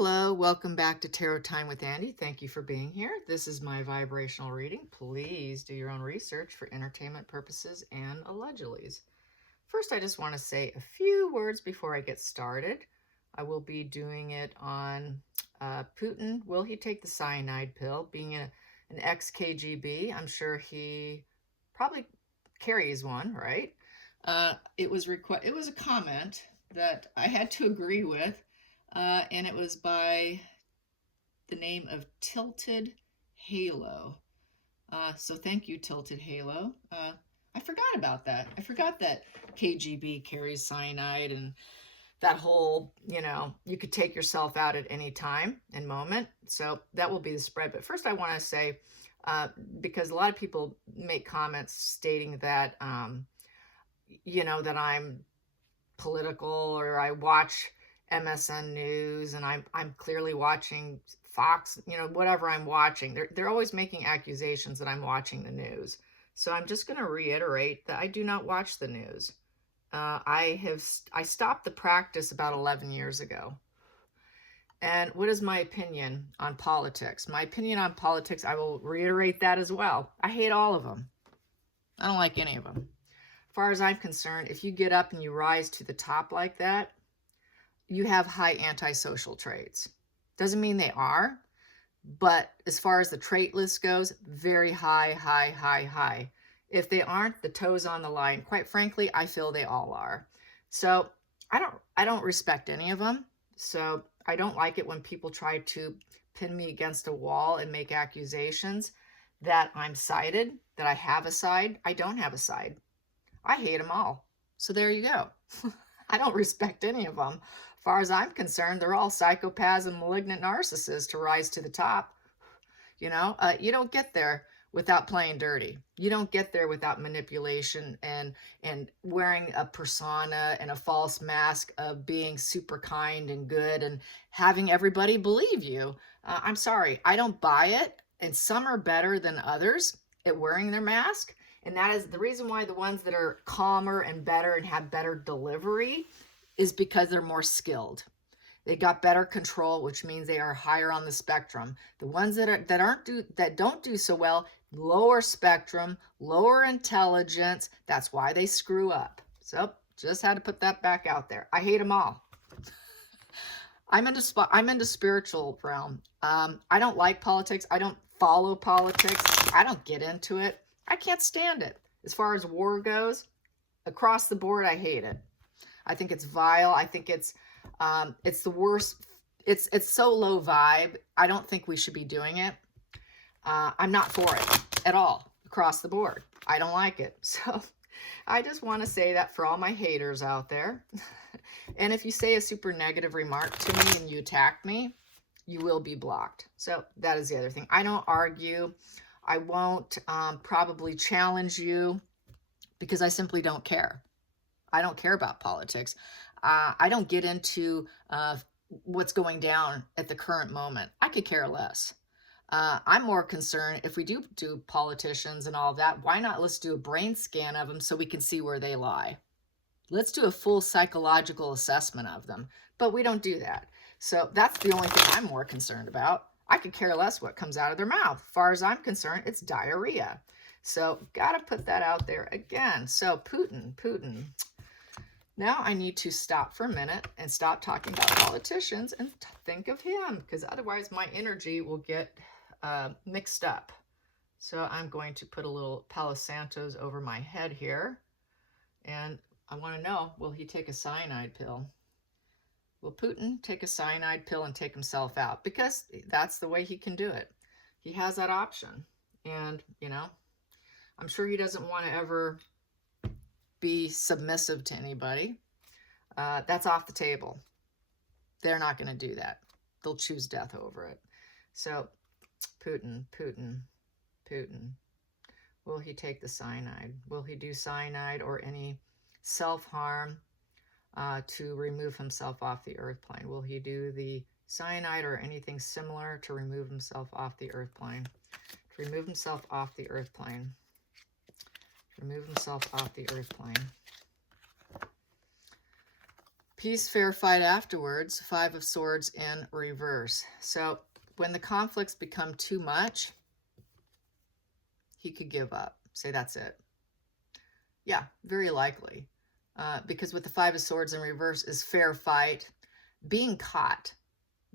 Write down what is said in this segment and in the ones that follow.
Hello, welcome back to Tarot Time with Andy. Thank you for being here. This is my vibrational reading. Please do your own research for entertainment purposes and allegedlys. First, I just want to say a few words before I get started. I will be doing it on Putin. Will he take the cyanide pill? Being an ex-KGB, I'm sure he probably carries one, right? It was a comment that I had to agree with. And it was by the name of Tilted Halo. So thank you, Tilted Halo. I forgot about that. I forgot that KGB carries cyanide and that whole, you could take yourself out at any time and moment. So that will be the spread. But first I want to say, because a lot of people make comments stating that, that I'm political or I watch MSN News and I'm clearly watching Fox, whatever I'm watching. They're always making accusations that I'm watching the news. So I'm just going to reiterate that I do not watch the news. I stopped the practice about 11 years ago. And what is my opinion on politics? My opinion on politics, I will reiterate that as well. I hate all of them. I don't like any of them. As far as I'm concerned, if you get up and you rise to the top like that, you have high antisocial traits. Doesn't mean they are, but as far as the trait list goes, very high, high, high, high. If they aren't, the toes on the line. Quite frankly, I feel they all are. So I don't respect any of them. So I don't like it when people try to pin me against a wall and make accusations that I'm sided, that I have a side. I don't have a side. I hate them all. So there you go. I don't respect any of them. As far as I'm concerned, they're all psychopaths and malignant narcissists to rise to the top. You don't get there without playing dirty. You don't get there without manipulation and wearing a persona and a false mask of being super kind and good and having everybody believe you. I'm sorry, I don't buy it. And some are better than others at wearing their mask. And that is the reason why the ones that are calmer and better and have better delivery is because they're more skilled. They got better control, which means they are higher on the spectrum. The ones that don't do so well, lower spectrum, lower intelligence. That's why they screw up. So just had to put that back out there. I hate them all. I'm into spiritual realm. I don't like politics. I don't follow politics. I don't get into it. I can't stand it. As far as war goes, across the board, I hate it. I think it's vile. I think it's the worst. It's so low vibe. I don't think we should be doing it. I'm not for it at all across the board. I don't like it. So I just want to say that for all my haters out there. And if you say a super negative remark to me and you attack me, you will be blocked. So that is the other thing. I don't argue. I won't probably challenge you because I simply don't care. I don't care about politics. I don't get into what's going down at the current moment. I could care less. I'm more concerned if we do politicians and all that, why not let's do a brain scan of them so we can see where they lie. Let's do a full psychological assessment of them, but we don't do that. So that's the only thing I'm more concerned about. I could care less what comes out of their mouth. As far as I'm concerned, it's diarrhea. So got to put that out there again. So Putin. Now I need to stop for a minute and stop talking about politicians and think of him, because otherwise my energy will get mixed up. So I'm going to put a little Palo Santos over my head here. And I want to know, will he take a cyanide pill? Will Putin take a cyanide pill and take himself out? Because that's the way he can do it. He has that option. And, I'm sure he doesn't want to ever be submissive to anybody. That's off the table. They're not going to do that. They'll choose death over it. So, Putin. Will he take the cyanide? Will he do cyanide or any self-harm to remove himself off the earth plane? Will he do the cyanide or anything similar to remove himself off the earth plane? To remove himself off the earth plane. Remove himself off the earth plane. Peace, fair fight afterwards. 5 of Swords in reverse. So when the conflicts become too much, he could give up. Say that's it. Yeah, very likely. Because with the 5 of Swords in reverse is fair fight. Being caught.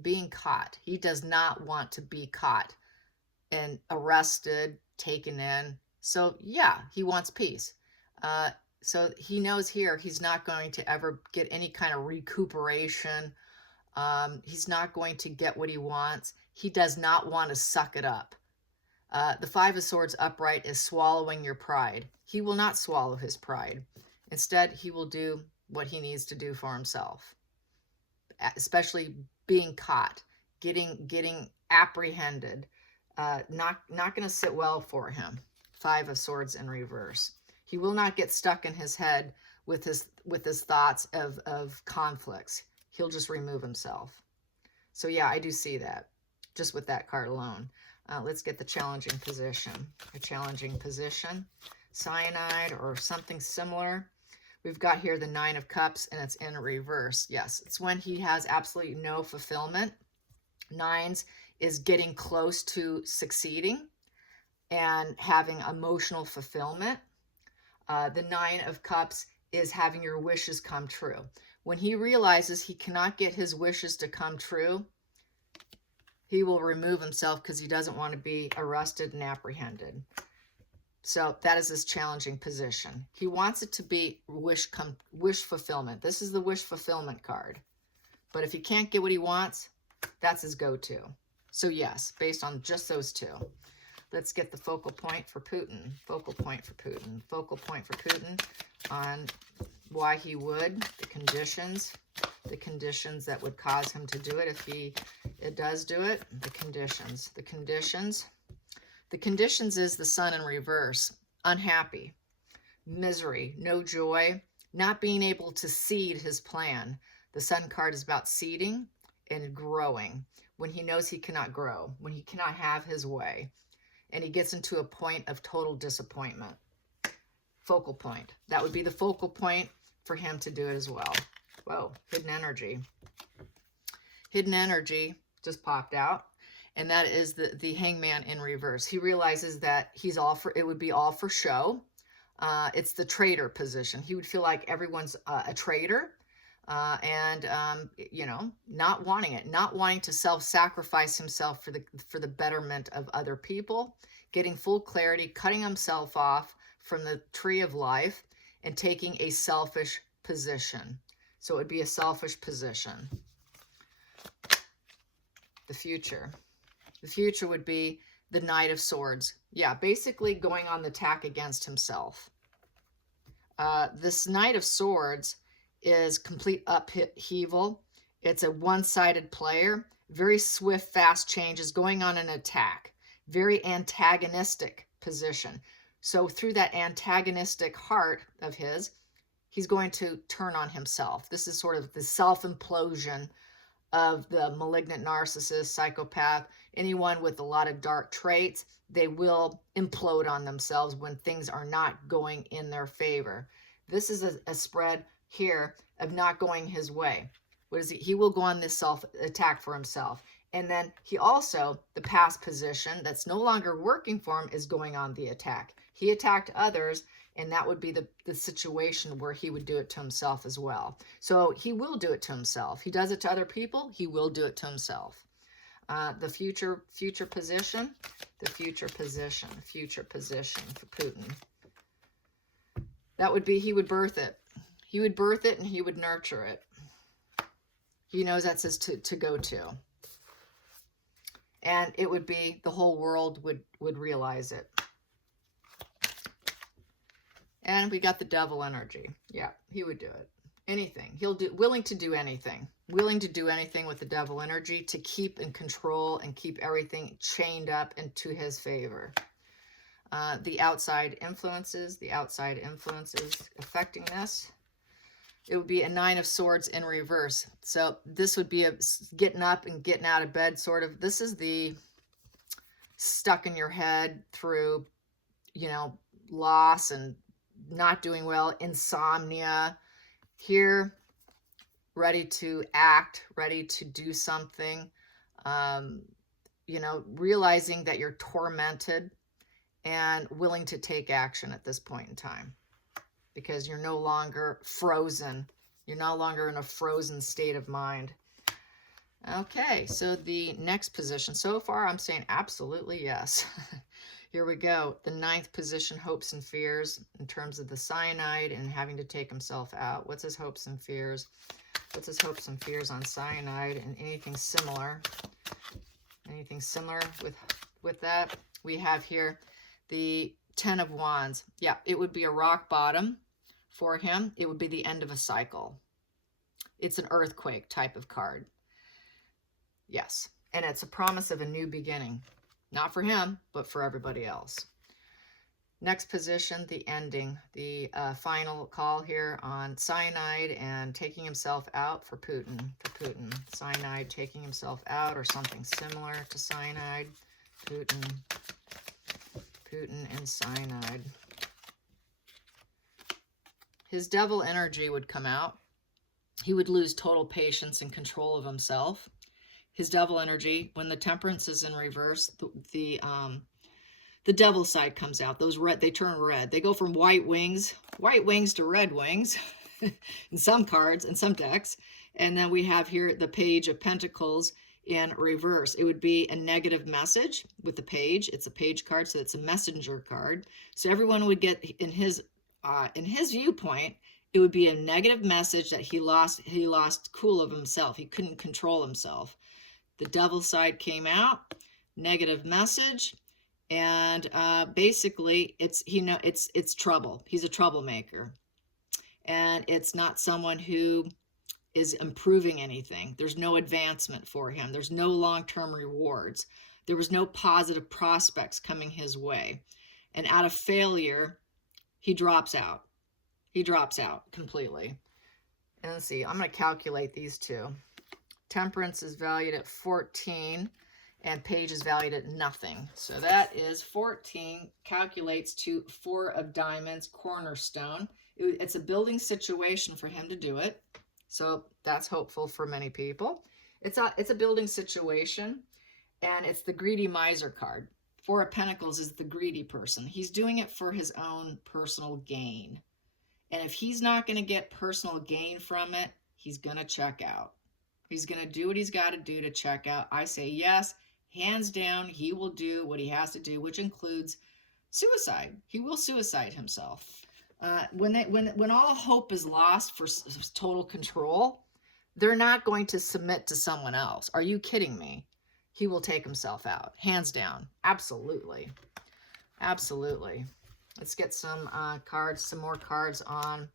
Being caught. He does not want to be caught and arrested, taken in. So yeah, he wants peace. So he knows here he's not going to ever get any kind of recuperation. He's not going to get what he wants. He does not want to suck it up. The 5 of Swords upright is swallowing your pride. He will not swallow his pride. Instead, he will do what he needs to do for himself, especially being caught, getting apprehended. Not going to sit well for him. 5 of Swords in reverse. He will not get stuck in his head with his thoughts of conflicts. He'll just remove himself. So yeah, I do see that just with that card alone. Let's get the challenging position. A challenging position. Cyanide or something similar. We've got here the 9 of Cups and it's in reverse. Yes, it's when he has absolutely no fulfillment. 9s is getting close to succeeding and having emotional fulfillment. The 9 of Cups is having your wishes come true. When he realizes he cannot get his wishes to come true, he will remove himself because he doesn't want to be arrested and apprehended. So that is his challenging position. He wants it to be wish fulfillment. This is the wish fulfillment card. But if he can't get what he wants, that's his go-to. So yes, based on just those two. Let's get the focal point for Putin. Focal point for Putin. Focal point for Putin on why he would, the conditions that would cause him to do it if it does do it, the conditions. The conditions is the Sun in reverse. Unhappy, misery, no joy, not being able to seed his plan. The Sun card is about seeding and growing when he knows he cannot grow, when he cannot have his way, and he gets into a point of total disappointment. Focal point. That would be the focal point for him to do it as well. Whoa, hidden energy. Hidden energy just popped out, and that is the Hangman in reverse. He realizes that it would be all for show. It's the traitor position. He would feel like everyone's a traitor, you know, not wanting it, not wanting to self-sacrifice himself for the betterment of other people, getting full clarity, cutting himself off from the tree of life and taking a selfish position. So it would be a selfish position. The future. The future would be the Knight of Swords. Yeah, basically going on the attack against himself. This Knight of Swords is complete upheaval. It's a one-sided player. Very swift, fast changes, going on an attack. Very antagonistic position. So through that antagonistic heart of his, he's going to turn on himself. This is sort of the self-implosion of the malignant narcissist, psychopath, anyone with a lot of dark traits. They will implode on themselves when things are not going in their favor. This is a spread here of not going his way. What is he? He will go on this self-attack for himself. And then he also, the past position that's no longer working for him is going on the attack. He attacked others, and that would be the situation where he would do it to himself as well. So he will do it to himself. He does it to other people, he will do it to himself. The future position for Putin. That would be, he would birth it. He would birth it and he would nurture it. He knows that's his to go to. And it would be, the whole world would realize it. And we got the Devil energy. Yeah, he would do it. Anything. Willing to do anything. Willing to do anything with the Devil energy to keep in control and keep everything chained up into his favor. The outside influences affecting this. It would be a 9 of Swords in reverse. So this would be a getting up and getting out of bed sort of. This is the stuck in your head through, you know, loss and not doing well, insomnia. Here, ready to act, ready to do something, you know, realizing that you're tormented and willing to take action at this point in time because you're no longer frozen. You're no longer in a frozen state of mind. Okay, so the next position. So far, I'm saying absolutely yes. Here we go. The 9th position, hopes and fears, in terms of the cyanide and having to take himself out. What's his hopes and fears? What's his hopes and fears on cyanide and anything similar? Anything similar with that? We have here the 10 of Wands. Yeah, it would be a rock bottom for him. It would be the end of a cycle. It's an earthquake type of card. Yes, and it's a promise of a new beginning. Not for him, but for everybody else. Next position, the ending, the final call here on cyanide and taking himself out for Putin. Cyanide taking himself out or something similar to cyanide. Putin and cyanide. His devil energy would come out. He would lose total patience and control of himself. His devil energy, when the temperance is in reverse, the devil side comes out. Those red, they turn red. They go from white wings to red wings in some cards, in some decks. And then we have here the Page of Pentacles in reverse. It would be a negative message with the page. It's a page card, so it's a messenger card. So everyone would get in his viewpoint, it would be a negative message that he lost cool of himself. He couldn't control himself. The devil side came out, negative message, and basically it's trouble. He's a troublemaker, and it's not someone who is improving anything. There's no advancement for him. There's no long-term rewards. There was no positive prospects coming his way, and out of failure, he drops out. He drops out completely. And let's see, I'm going to calculate these two. Temperance is valued at 14 and Page is valued at nothing. So that is 14 calculates to 4 of diamonds, cornerstone. It's a building situation for him to do it. So that's hopeful for many people. It's a building situation, and it's the greedy miser card. 4 of Pentacles is the greedy person. He's doing it for his own personal gain. And if he's not going to get personal gain from it, he's going to check out. He's going to do what he's got to do to check out. I say yes, hands down, he will do what he has to do, which includes suicide. He will suicide himself. When all hope is lost for total control, they're not going to submit to someone else. Are you kidding me? He will take himself out, hands down. Absolutely. Absolutely. Let's get some cards, some more cards on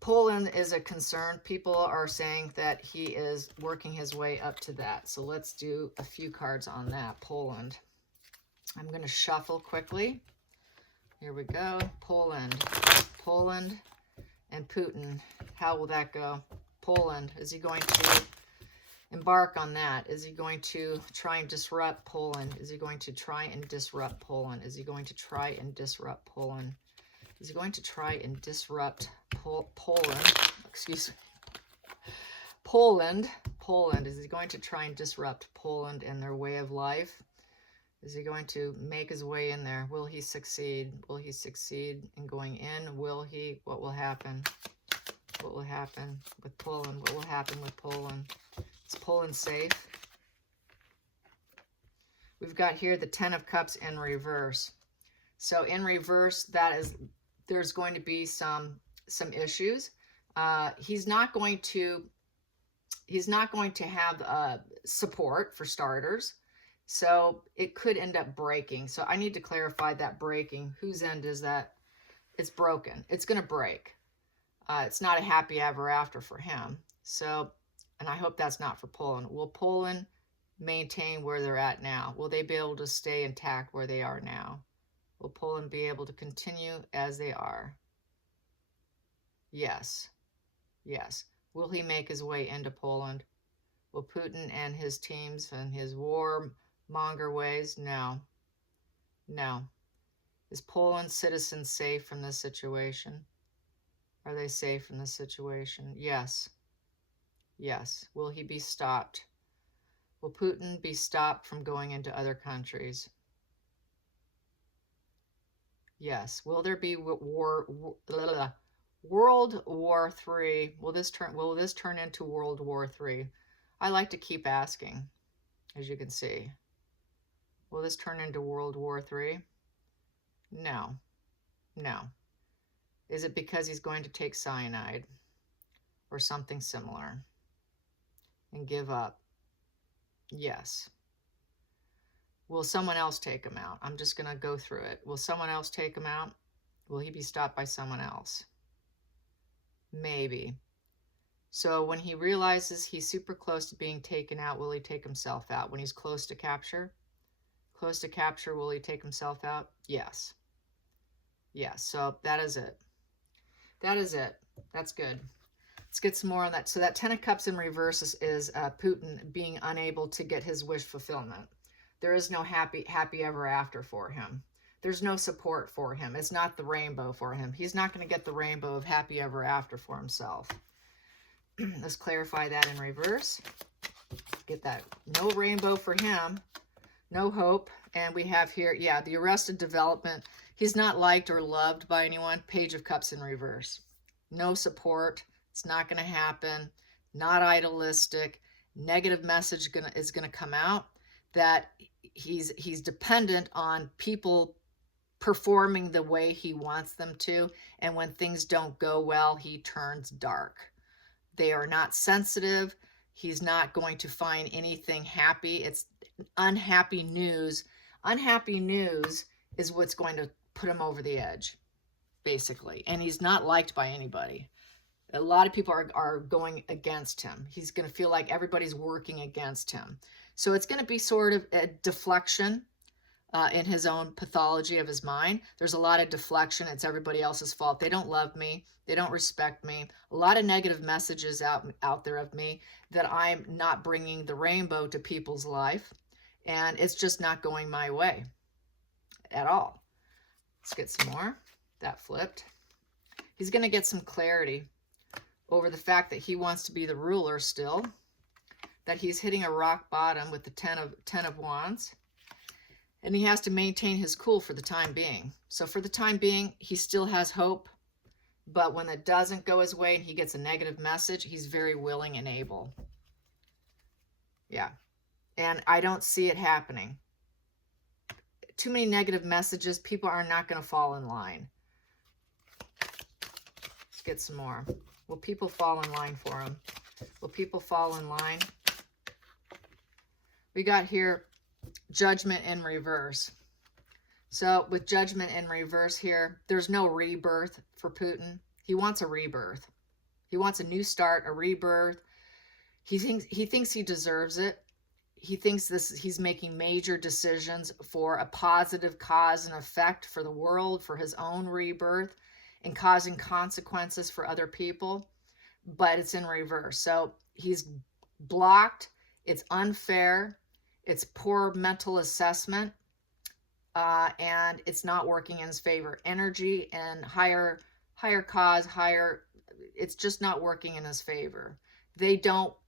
Poland is a concern. People are saying that he is working his way up to that. So let's do a few cards on that. Poland. I'm going to shuffle quickly. Here we go. Poland and Putin. How will that go? Poland. Is he going to embark on that? Is he going to try and disrupt Poland? Is he going to try and disrupt Poland? Is he going to try and disrupt Poland? Is he going to try and disrupt Poland? Excuse me. Poland. Is he going to try and disrupt Poland and their way of life? Is he going to make his way in there? Will he succeed? Will he succeed in going in? Will he? What will happen? What will happen with Poland? What will happen with Poland? Is Poland safe? We've got here the 10 of Cups in reverse. So in reverse, there's going to be some issues. He's not going to have support for starters. So it could end up breaking. So I need to clarify that breaking. Whose end is that? It's broken. It's going to break. It's not a happy ever after for him. So, and I hope that's not for Poland. Will Poland maintain where they're at now? Will they be able to stay intact where they are now? Will Poland be able to continue as they are? Yes. Yes. Will he make his way into Poland? Will Putin and his teams and his warmonger ways? No. No. Is Poland's citizens safe from this situation? Are they safe from this situation? Yes. Yes. Will he be stopped? Will Putin be stopped from going into other countries? Yes. Will there be World War III? Will this turn into World War III? I like to keep asking, as you can see. Will this turn into World War III? No. No. Is it because he's going to take cyanide or something similar and give up? Yes. Will someone else take him out? I'm just going to go through it. Will someone else take him out? Will he be stopped by someone else? Maybe. So when he realizes he's super close to being taken out, will he take himself out? When he's close to capture? Close to capture, will he take himself out? Yes. Yes, so that is it. That is it. That's good. Let's get some more on that. So that 10 of Cups in reverse is Putin being unable to get his wish fulfillment. There is no happy ever after for him. There's no support for him. It's not the rainbow for him. He's not going to get the rainbow of happy ever after for himself. Let's clarify that in reverse. Get that. No rainbow for him. No hope. And we have here, yeah, the arrested development. He's not liked or loved by anyone. Page of Cups in reverse. No support. It's not going to happen. Not idealistic. Negative message is going to come out that he's dependent on people performing the way he wants them to. And when things don't go well, he turns dark. They are not sensitive. He's not going to find anything happy. It's unhappy news. Unhappy news is what's going to put him over the edge, basically. And he's not liked by anybody. A lot of people are going against him. He's going to feel like everybody's working against him. So it's going to be sort of a deflection in his own pathology of his mind. There's a lot of deflection. It's everybody else's fault. They don't love me. They don't respect me. A lot of negative messages out there of me that I'm not bringing the rainbow to people's life. And it's just not going my way at all. Let's get some more. That flipped. He's going to get some clarity over the fact that he wants to be the ruler still, that he's hitting a rock bottom with the 10 of Wands, and he has to maintain his cool for the time being. So for the time being, he still has hope, but when it doesn't go his way and he gets a negative message, he's very willing and able. Yeah, and I don't see it happening. Too many negative messages, people are not going to fall in line. Let's get some more. Will people fall in line for him? Will people fall in line? We got here Judgment in reverse. So with Judgment in reverse here, there's no rebirth for Putin. He wants a rebirth. He wants a new start, a rebirth. He thinks he deserves it. He thinks he's making major decisions for a positive cause and effect for the world, for his own rebirth, and causing consequences for other people, but it's in reverse. So he's blocked. It's unfair. It's poor mental assessment, and it's not working in his favor. Energy and higher cause, it's just not working in his favor.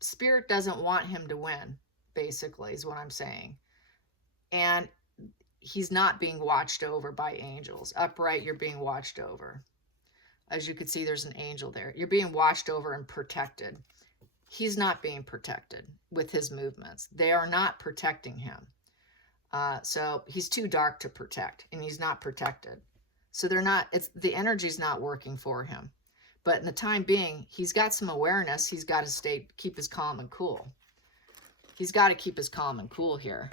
Spirit doesn't want him to win, basically, is what I'm saying. And he's not being watched over by angels. Upright, you're being watched over. As you can see, there's an angel there. You're being watched over and protected. He's not being protected with his movements. They are not protecting him. So he's too dark to protect, and he's not protected. So the energy's not working for him. But in the time being, he's got some awareness. He's got to keep his calm and cool. He's got to keep his calm and cool here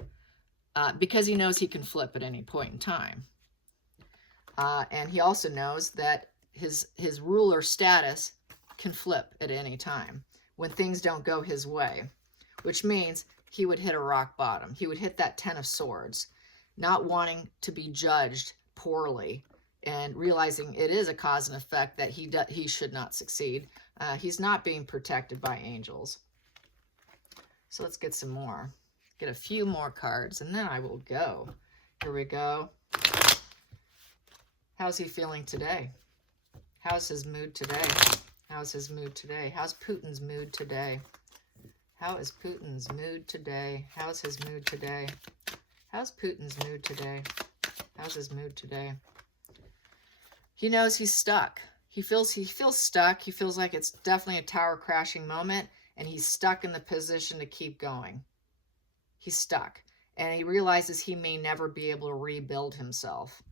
because he knows he can flip at any point in time. And he also knows that his ruler status can flip at any time when things don't go his way, which means he would hit a rock bottom. He would hit that 10 of Swords, not wanting to be judged poorly and realizing it is a cause and effect that he should not succeed. He's not being protected by angels. So let's get some more. Get a few more cards, and then I will go. Here we go. How's he feeling today? How's his mood today? How's his mood today? How's Putin's mood today? How is Putin's mood today? How's his mood today? How's Putin's mood today? How's his mood today? He knows he's stuck. He feels stuck. He feels like it's definitely a tower crashing moment, and he's stuck in the position to keep going. He's stuck. And he realizes he may never be able to rebuild himself.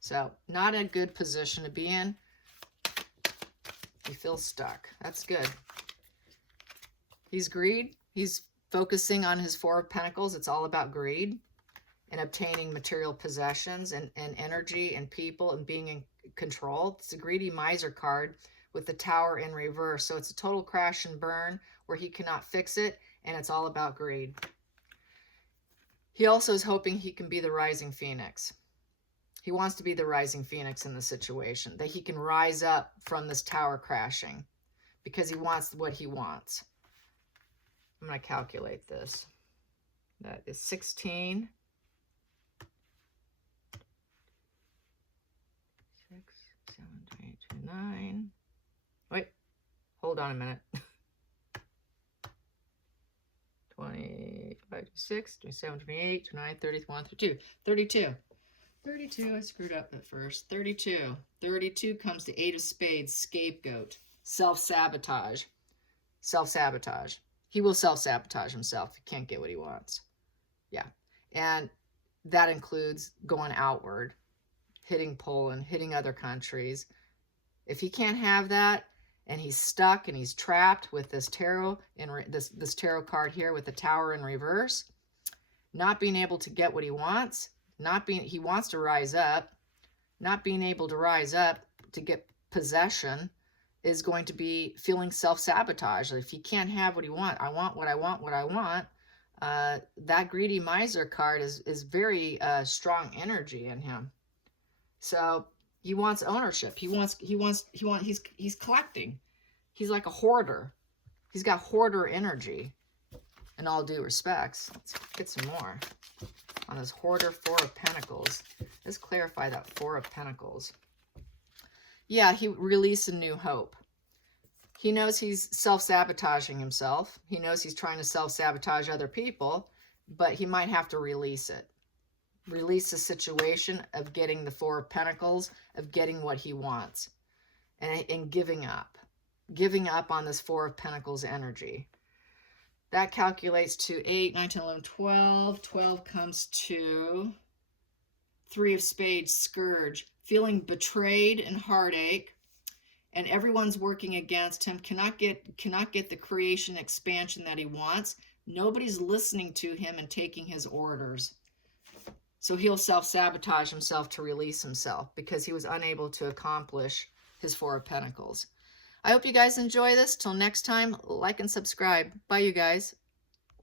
So, not a good position to be in. He feels stuck. That's good. He's greed. He's focusing on his Four of Pentacles. It's all about greed and obtaining material possessions and energy and people and being in control. It's a greedy miser card with the Tower in reverse. So it's a total crash and burn where he cannot fix it, and it's all about greed. He also is hoping he can be the rising phoenix. He wants to be the rising phoenix in the situation, that he can rise up from this tower crashing because he wants what he wants. I'm going to calculate this. That is 16. 6, 7, 8, 2, 9. Wait, hold on a minute. 25, 26, 27, 28, 29, 31, 32. 32. 32, I screwed up at first. 32. 32 comes to 8 of spades, scapegoat, self-sabotage. Self-sabotage. He will self-sabotage himself if he can't get what he wants. Yeah. And that includes going outward, hitting Poland, hitting other countries. If he can't have that, and he's stuck and he's trapped with this tarot in this tarot card here with the Tower in reverse, not being able to get what he wants, he wants to rise up, not being able to rise up to get possession is going to be feeling self-sabotage. If he can't have what he wants, I want what I want, what I want. That greedy miser card is very strong energy in him. So he wants ownership. He's collecting. He's like a hoarder. He's got hoarder energy in all due respects. Let's get some more on this hoarder Four of Pentacles. Let's clarify that Four of Pentacles. Yeah, he released a new hope. He knows he's self-sabotaging himself. He knows he's trying to self-sabotage other people, but he might have to release it. Release the situation of getting the Four of Pentacles, of getting what he wants, and giving up. Giving up on this Four of Pentacles energy. That calculates to 8, 9, 10, 11, 12. 12 comes to 3 of spades, scourge. Feeling betrayed and heartache, and everyone's working against him. Cannot get the creation expansion that he wants. Nobody's listening to him and taking his orders. So he'll self-sabotage himself to release himself because he was unable to accomplish his Four of Pentacles. I hope you guys enjoy this. Till next time, like and subscribe. Bye, you guys.